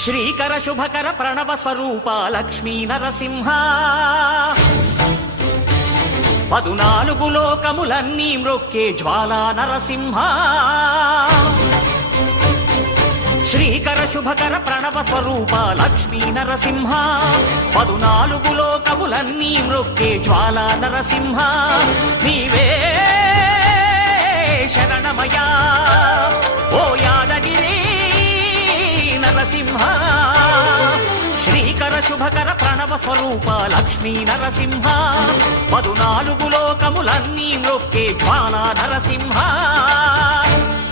శ్రీకర శుభకర ప్రణవ స్వరూప లక్ష్మీ నరసింహ 14 లోకములన్నీ మ్రొక్కే జ్వాలా నరసింహ శ్రీకర శుభకర ప్రణవ స్వరూప లక్ష్మీ నరసింహ 14 లోకములన్నీ మ్రొక్కే జ్వాలా నరసింహ నీవే శరణమయా ఓ యాదగిరి నరసింహ శ్రీకర శుభకర ప్రణవ స్వరూప లక్ష్మీ నరసింహ 14 లోకములన్నీ మ్రొక్కే జ్వాలా నరసింహ